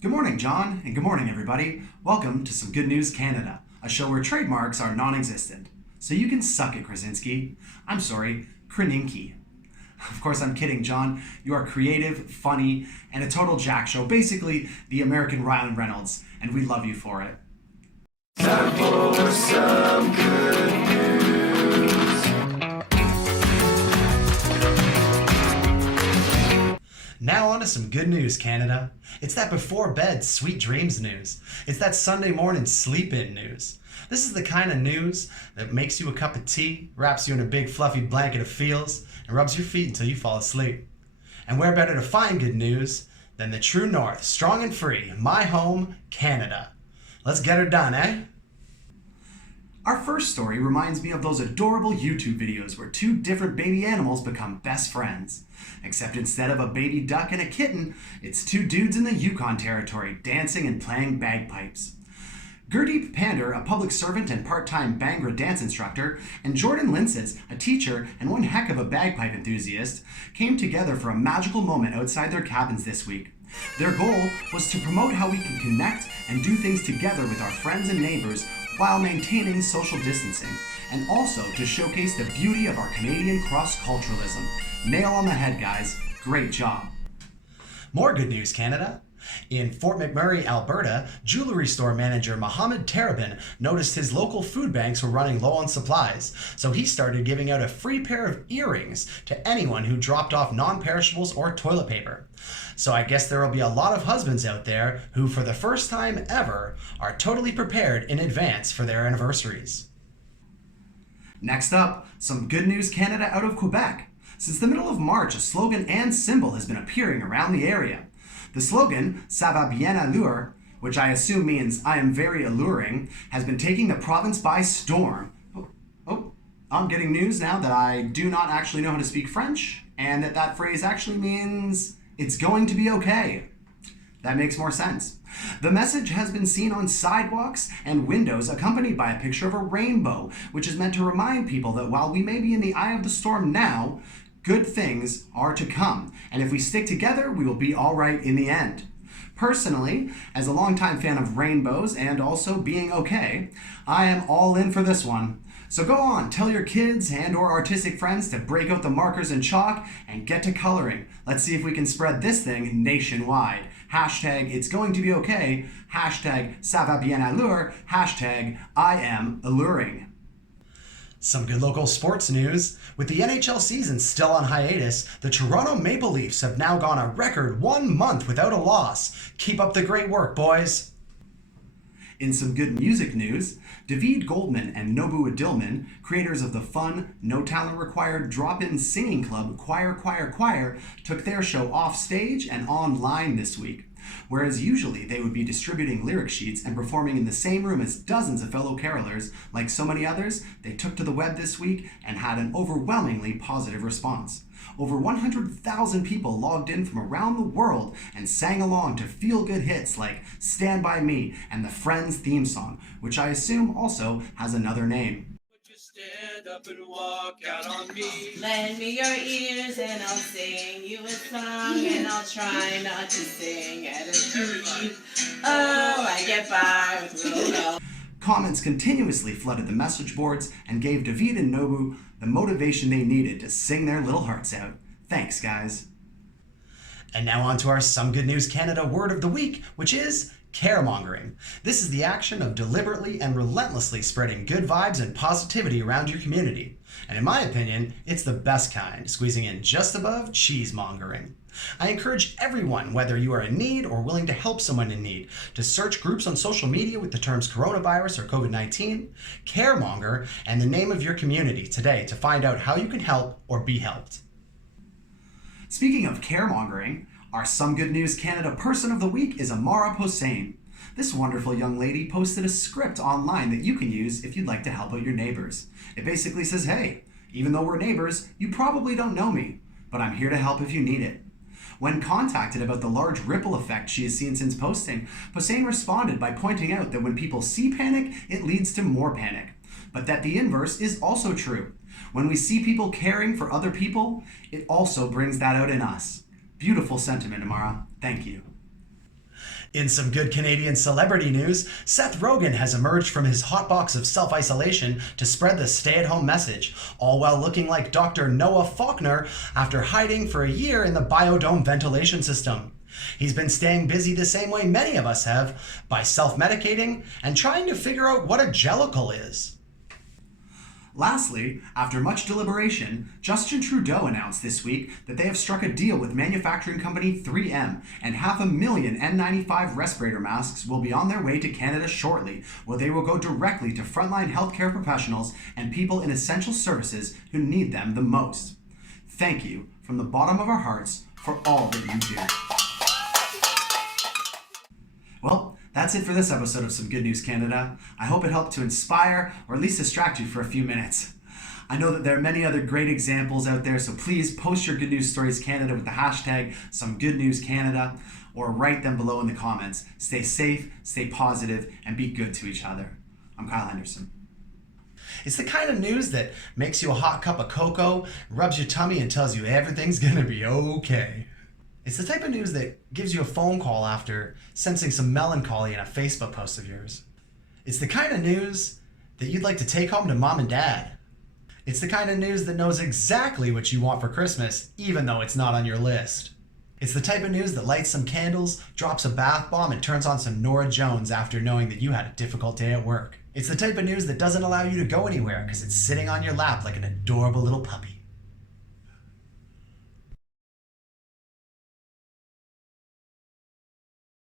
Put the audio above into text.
Good morning, John, and good morning, everybody. Welcome to Some Good News Canada, a show where trademarks are non-existent. So you can suck it, Krasinski. I'm sorry, Kraninki. Of course, I'm kidding, John. You are creative, funny, and a total jack show. Basically, the American Ryan Reynolds, and we love you for it. Time for some good news. Now on to some good news, Canada. It's that before bed sweet dreams news. It's that Sunday morning sleep in news. This is the kind of news that makes you a cup of tea, wraps you in a big fluffy blanket of feels, and rubs your feet until you fall asleep. And where better to find good news than the true north, strong and free, my home, Canada. Let's get her done, eh? Our first story reminds me of those adorable YouTube videos where two different baby animals become best friends. Except instead of a baby duck and a kitten, it's two dudes in the Yukon territory dancing and playing bagpipes. Gurdeep Pander, a public servant and part-time Bhangra dance instructor, and Jordan Linces, a teacher and one heck of a bagpipe enthusiast, came together for a magical moment outside their cabins this week. Their goal was to promote how we can connect and do things together with our friends and neighbors while maintaining social distancing, and also to showcase the beauty of our Canadian cross-culturalism. Nail on the head, guys. Great job. More good news, Canada. In Fort McMurray, Alberta, jewelry store manager Mohammed Terabin noticed his local food banks were running low on supplies, so he started giving out a free pair of earrings to anyone who dropped off non-perishables or toilet paper. So I guess there will be a lot of husbands out there who, for the first time ever, are totally prepared in advance for their anniversaries. Next up, some good news, Canada, out of Quebec. Since the middle of March, a slogan and symbol has been appearing around the area. The slogan, "Ça va bien allure," which I assume means "I am very alluring," has been taking the province by storm. I'm getting news now that I do not actually know how to speak French, and that phrase actually means "it's going to be okay." That makes more sense. The message has been seen on sidewalks and windows, accompanied by a picture of a rainbow, which is meant to remind people that while we may be in the eye of the storm now, good things are to come, and if we stick together, we will be all right in the end. Personally, as a longtime fan of rainbows and also being okay, I am all in for this one. So go on, tell your kids and or artistic friends to break out the markers and chalk and get to coloring. Let's see if we can spread this thing nationwide. Hashtag it's going to be okay, hashtag ça va bien allure, hashtag I am alluring. Some good local sports news. With the NHL season still on hiatus, the Toronto Maple Leafs have now gone a record 1 month without a loss. Keep up the great work, boys. In some good music news, David Goldman and Nobu Adilman, creators of the fun, no talent required drop-in singing club Choir, took their show off stage and online this week. Whereas usually they would be distributing lyric sheets and performing in the same room as dozens of fellow carolers, like so many others, they took to the web this week and had an overwhelmingly positive response. Over 100,000 people logged in from around the world and sang along to feel-good hits like Stand By Me and the Friends theme song, which I assume also has another name. Stand up and walk out on me. Lend me your ears and I'll sing you a song, and I'll try not to sing at a key. Oh, I get by with little help. Comments continuously flooded the message boards and gave David and Nobu the motivation they needed to sing their little hearts out. Thanks, guys. And now on to our Some Good News Canada word of the week, which is caremongering. This is the action of deliberately and relentlessly spreading good vibes and positivity around your community. And in my opinion, it's the best kind, squeezing in just above cheesemongering. I encourage everyone, whether you are in need or willing to help someone in need, to search groups on social media with the terms coronavirus or COVID-19, caremonger, and the name of your community today to find out how you can help or be helped. Speaking of caremongering, our Some Good News Canada Person of the Week is Amara Posehn. This wonderful young lady posted a script online that you can use if you'd like to help out your neighbors. It basically says, hey, even though we're neighbors, you probably don't know me, but I'm here to help if you need it. When contacted about the large ripple effect she has seen since posting, Posehn responded by pointing out that when people see panic, it leads to more panic, but that the inverse is also true. When we see people caring for other people, it also brings that out in us. Beautiful sentiment, Amara. Thank you. In some good Canadian celebrity news, Seth Rogen has emerged from his hotbox of self-isolation to spread the stay-at-home message, all while looking like Dr. Noah Faulkner after hiding for a year in the biodome ventilation system. He's been staying busy the same way many of us have, by self-medicating and trying to figure out what a jellicle is. Lastly, after much deliberation, Justin Trudeau announced this week that they have struck a deal with manufacturing company 3M, and 500,000 N95 respirator masks will be on their way to Canada shortly, where they will go directly to frontline healthcare professionals and people in essential services who need them the most. Thank you from the bottom of our hearts for all that you do. Well, that's it for this episode of Some Good News Canada. I hope it helped to inspire or at least distract you for a few minutes. I know that there are many other great examples out there, so please post your Good News Stories Canada with the hashtag #SomeGoodNewsCanada or write them below in the comments. Stay safe, stay positive, and be good to each other. I'm Kyle Henderson. It's the kind of news that makes you a hot cup of cocoa, rubs your tummy, and tells you everything's gonna be okay. It's the type of news that gives you a phone call after sensing some melancholy in a Facebook post of yours. It's the kind of news that you'd like to take home to mom and dad. It's the kind of news that knows exactly what you want for Christmas, even though it's not on your list. It's the type of news that lights some candles, drops a bath bomb, and turns on some Norah Jones after knowing that you had a difficult day at work. It's the type of news that doesn't allow you to go anywhere because it's sitting on your lap like an adorable little puppy.